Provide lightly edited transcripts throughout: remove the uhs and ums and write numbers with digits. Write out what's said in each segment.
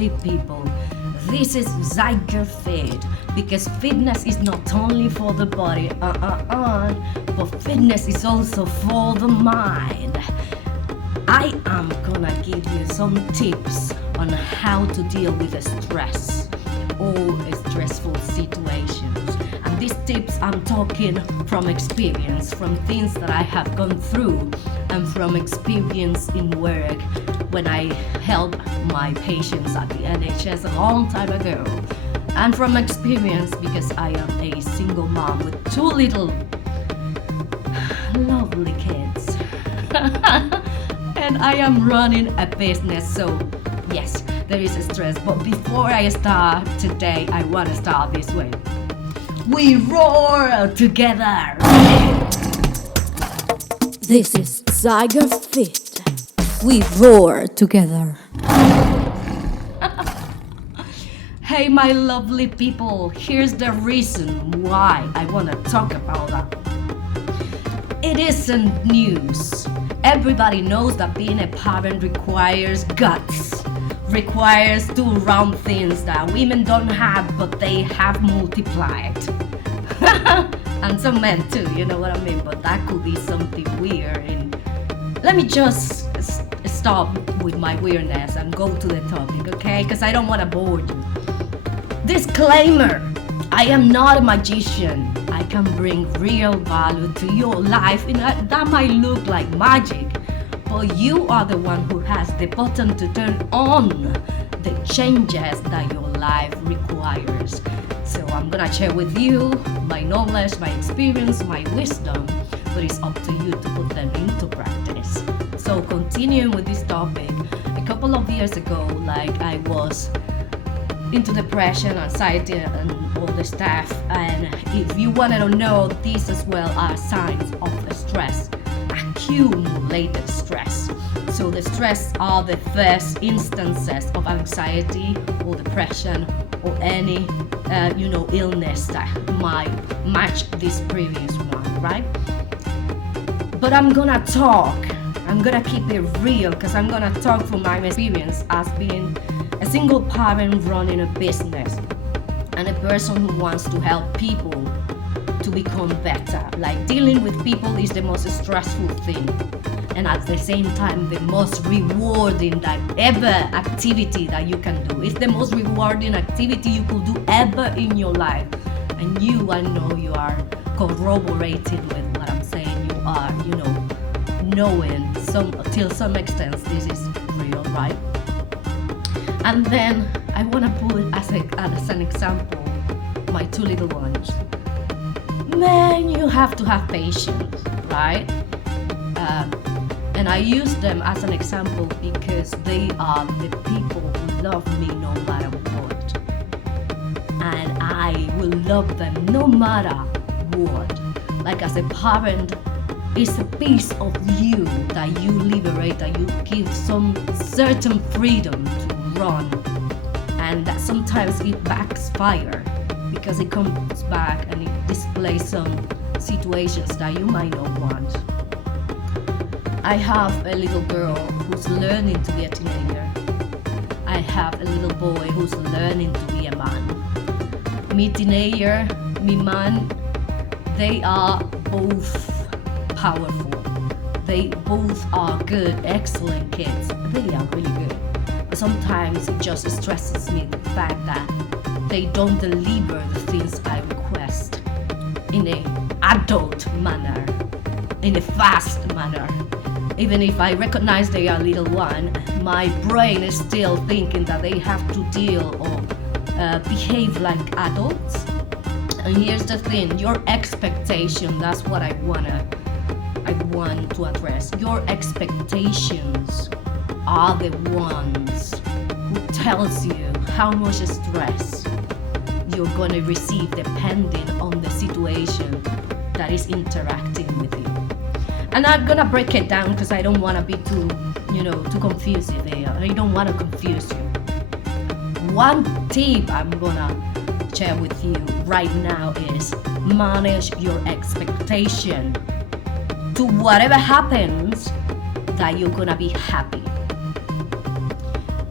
lovely people. This is ZYGER FIT, because fitness is not only for the body, but fitness is also for the mind. I am gonna give you some tips on how to deal with stress or stressful situations. And these tips I'm talking from experience, from things that I have gone through, and from experience in work when I helped my patients at the NHS a long time ago. And from experience because I am a single mom with two little lovely kids. And I am running a business, so yes, there is a stress. But before I start today, I want to start this way. We roar together. This is ZYGER FIT. We roar together. Hey, my lovely people, here's the reason why I want to talk about that. It isn't news. Everybody knows that being a parent requires guts, requires to run things that women don't have, but they have multiplied. And some men too, you know what I mean? But that could be something weird. And let me just stop with my weirdness and go to the topic, okay? Because I don't want to bore you. Disclaimer, I am not a magician. I can bring real value to your life, and that might look like magic, but you are the one who has the button to turn on the changes that your life requires. So I'm gonna share with you my knowledge, my experience, my wisdom, but it's up to you to put them into practice. So continuing with this topic, a couple of years ago, I was into depression, anxiety, and all the stuff. And if you wanted to know, these as well are signs of stress, accumulated stress. So the stress are the first instances of anxiety or depression or any illness that might match this previous one, right? But I'm gonna keep it real, because I'm gonna talk from my experience as being a single parent running a business and a person who wants to help people to become better. Like, dealing with people is the most stressful thing, and at the same time the most rewarding activity that you can do. It's the most rewarding activity you could do ever in your life. And I know you are corroborating with what I'm saying. You are, knowing till some extent this is real, right? And then I want to put as an example my two little ones. Man, you have to have patience, right? And I use them as an example because they are the people who love me no matter what. And I will love them no matter what. Like, as a parent, it's a piece of you that you liberate, that you give some certain freedom to run, and that sometimes it backfires because it comes back and it displays some situations that you might not want. I have a little girl who's learning to be a teenager. I have a little boy who's learning to be a man. Me teenager, me man, they are both powerful. They both are good, excellent kids. They are really good. But sometimes it just stresses me the fact that they don't deliver the things I request in an adult manner, in a fast manner. Even if I recognize they are little one, my brain is still thinking that they have to deal or behave like adults. And here's the thing, your expectation, that's what I want to address. Your expectations are the ones who tells you how much stress you're going to receive depending on the situation that is interacting with you. And I'm gonna break it down because I don't want to be too confused there. I don't want to confuse you. One tip I'm gonna share with you right now is manage your expectation to whatever happens, that you're gonna be happy.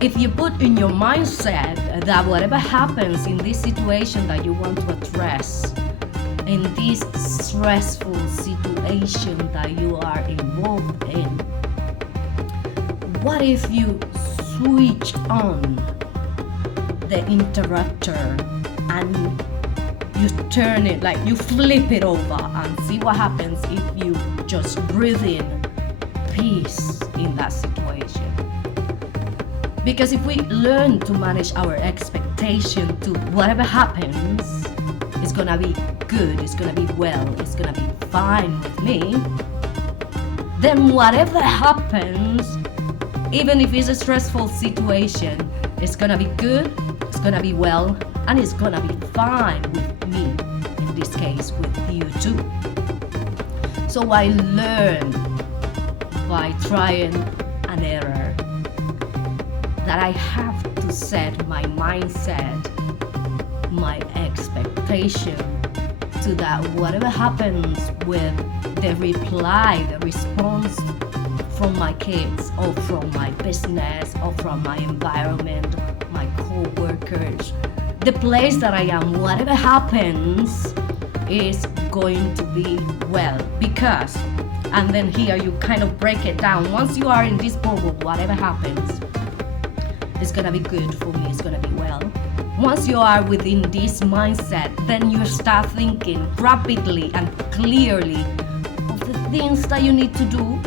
if you put in your mindset that whatever happens in this situation that you want to address, in this stressful situation that you are involved in, what if you switch on the interrupter and you turn it, like you flip it over and see what happens if you just breathe in peace in that situation? Because if we learn to manage our expectation to whatever happens, it's gonna be good, it's gonna be well, it's gonna be fine with me, then whatever happens, even if it's a stressful situation, it's gonna be good, it's gonna be well, and it's gonna be fine with me, in this case with you too. So I learned by trying and error that I have to set my mindset, my expectation to that whatever happens with the reply, the response from my kids or from my business or from my environment, my co-workers, the place that I am, whatever happens is going to be well. Because, and then here you kind of break it down. Once you are in this mode, whatever happens, it's gonna be good for me, it's gonna be well. Once you are within this mindset, then you start thinking rapidly and clearly of the things that you need to do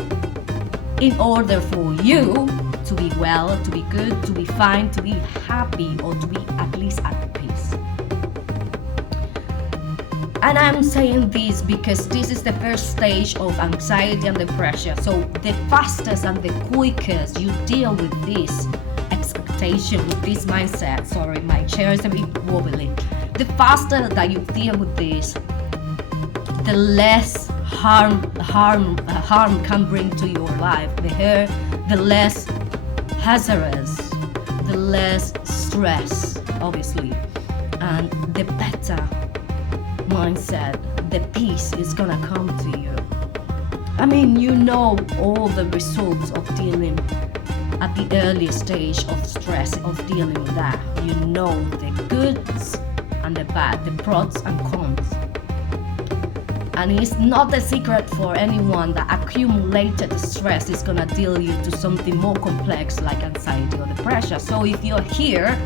in order for you to be well, to be good, to be fine, to be happy, or to be at least at peace. And I'm saying this because this is the first stage of anxiety and depression. So the fastest and the quickest you deal with this expectation, with this mindset, sorry, my chair is a bit wobbly. The faster that you deal with this, the less harm can bring to your life. The less hazardous, the less stress, obviously, and the better mindset, the peace is gonna come to you. I mean, you know all the results of dealing at the early stage of stress, of dealing with that. You know the goods and the bad, the pros and cons. And it's not a secret for anyone that accumulated stress is gonna deal you to something more complex like anxiety or depression. So if you're here,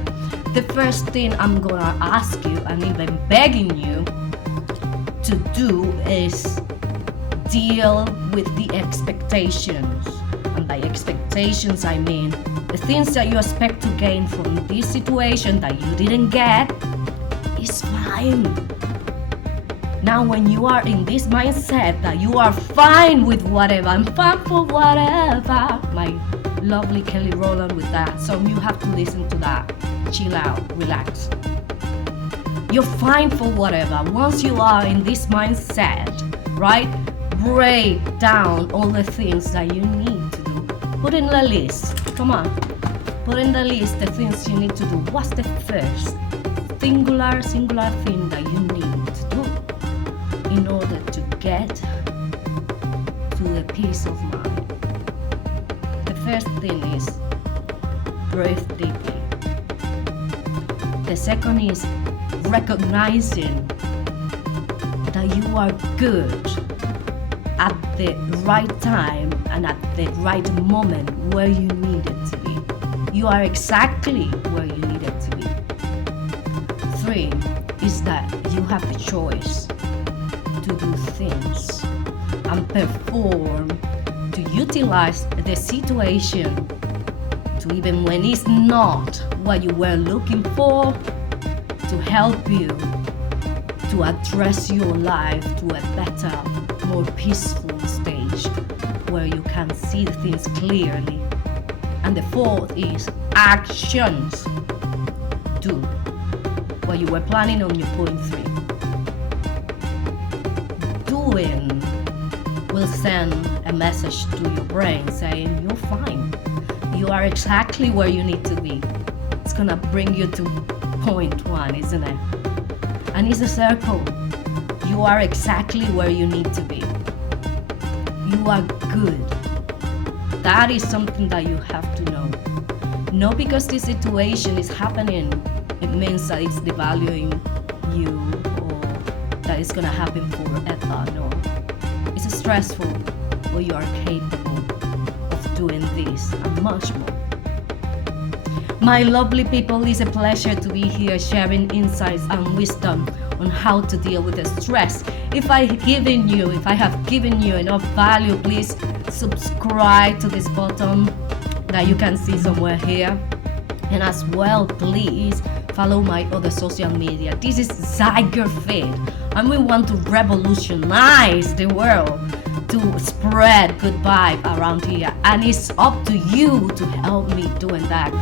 the first thing I'm gonna ask you and even begging you to do is deal with the expectations. And by expectations, I mean the things that you expect to gain from this situation that you didn't get is fine. Now, when you are in this mindset that you are fine with whatever, I'm fine for whatever, my lovely Kelly Rowland with that, so you have to listen to that. Chill out, relax. You're fine for whatever. Once you are in this mindset, right? Break down all the things that you need to do. Put in the list. Come on. Put in the list the things you need to do. What's the first singular thing that you need to do in order to get to the peace of mind? The first thing is breathe deeply. The second is recognizing that you are good at the right time and at the right moment where you need it to be. You are exactly where you need it to be. 3 is that you have the choice to do things and perform, to utilize the situation, to even when it's not what you were looking for, to help you to address your life to a better, more peaceful stage where you can see things clearly. And the 4th is actions. Do what you were planning on your point 3. Doing will send a message to your brain saying you're fine. You are exactly where you need to be. It's gonna bring you to point 1, isn't it? And it's a circle. You are exactly where you need to be. You are good. That is something that you have to know. Not because this situation is happening, it means that it's devaluing you or that it's gonna happen forever. No. It's stressful, but you are capable of doing this and much more. My lovely people, it's a pleasure to be here sharing insights and wisdom on how to deal with the stress. If I have given you enough value, please subscribe to this button that you can see somewhere here. And as well, please follow my other social media. This is ZYGER FIT, and we want to revolutionize the world to spread good vibe around here. And it's up to you to help me doing that.